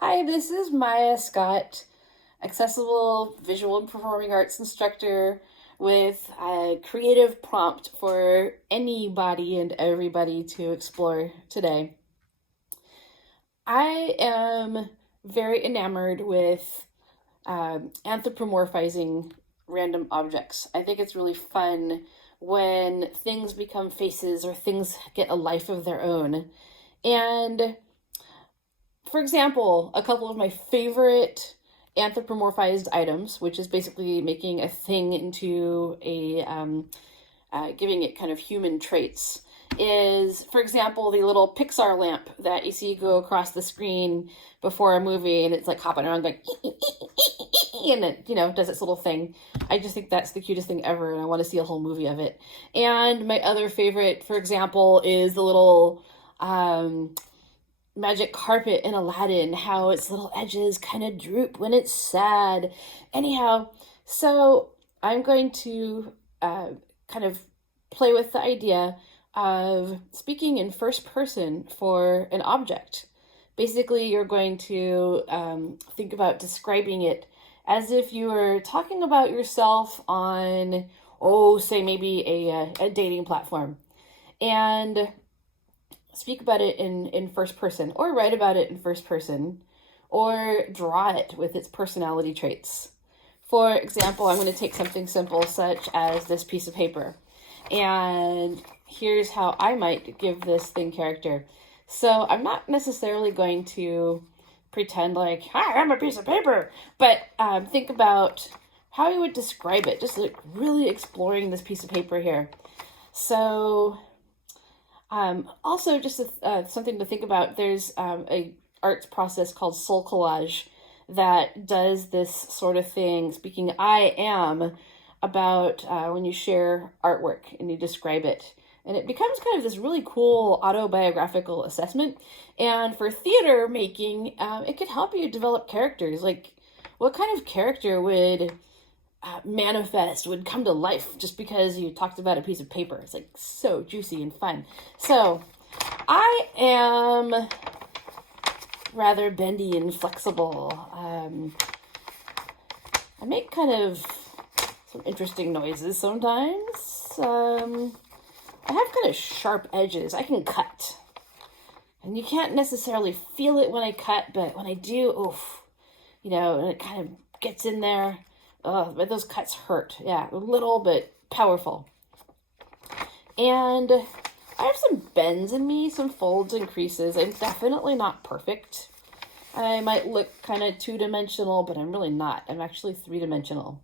Hi, this is Maya Scott, accessible visual and performing arts instructor with a creative prompt for anybody and everybody to explore today. I am very enamored with anthropomorphizing random objects. I think it's really fun when things become faces or things get a life of their own. And for example, a couple of my favorite anthropomorphized items, which is basically making a thing into giving it kind of human traits, is, for example, the little Pixar lamp that you see go across the screen before a movie, and it's like hopping around going, and it, does its little thing. I just think that's the cutest thing ever, and I want to see a whole movie of it. And my other favorite, for example, is the little magic carpet in Aladdin, how its little edges kind of droop when it's sad. Anyhow, so I'm going to kind of play with the idea of speaking in first person for an object. Basically, you're going to think about describing it as if you were talking about yourself on, say maybe a dating platform. And speak about it in first person, or write about it in first person, or draw it with its personality traits. For example, I'm going to take something simple such as this piece of paper, and here's how I might give this thing character. So I'm not necessarily going to pretend like, hi, I'm a piece of paper, but think about how you would describe it, just like really exploring this piece of paper here. So also, just something to think about, there's a arts process called soul collage that does this sort of thing, speaking I am, about when you share artwork and you describe it. And it becomes kind of this really cool autobiographical assessment. And for theater making, it could help you develop characters. Like, what kind of character would manifest, would come to life just because you talked about a piece of paper? It's like so juicy and fun. So I am rather bendy and flexible. I make kind of some interesting noises sometimes. I have kind of sharp edges. I can cut. And you can't necessarily feel it when I cut, but when I do, oof, and it kind of gets in there. But those cuts hurt. Yeah, a little but powerful. And I have some bends in me, some folds and creases. I'm definitely not perfect. I might look kind of two-dimensional, but I'm really not. I'm actually three-dimensional.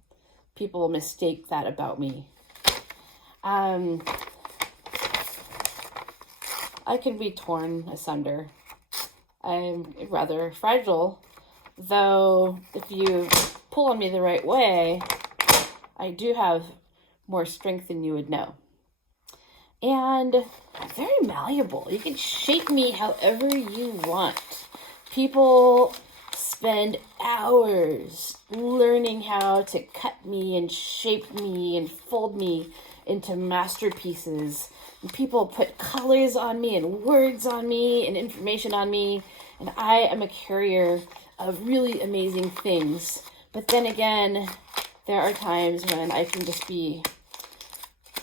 People mistake that about me. I can be torn asunder. I'm rather fragile, though if you pull on me the right way, I do have more strength than you would know. And I'm very malleable. You can shape me however you want. People spend hours learning how to cut me and shape me and fold me into masterpieces. And people put colors on me and words on me and information on me. And I am a carrier of really amazing things. But then again, there are times when I can just be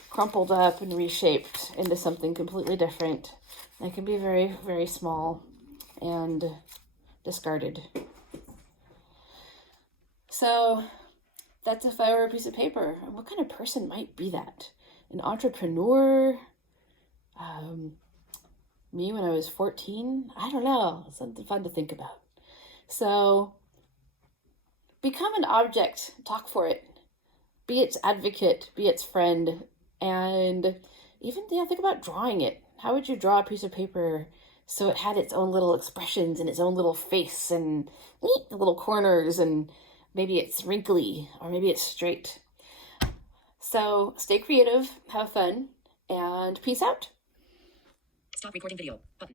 crumpled up and reshaped into something completely different. I can be very, very small and discarded. So that's if I were a piece of paper. What kind of person might be that? An entrepreneur? Me when I was 14? I don't know. Something fun to think about. So become an object, talk for it, be its advocate, be its friend, and even think about drawing it. How would you draw a piece of paper so it had its own little expressions and its own little face and the little corners, and maybe it's wrinkly or maybe it's straight. So stay creative, have fun, and peace out. Stop recording video button.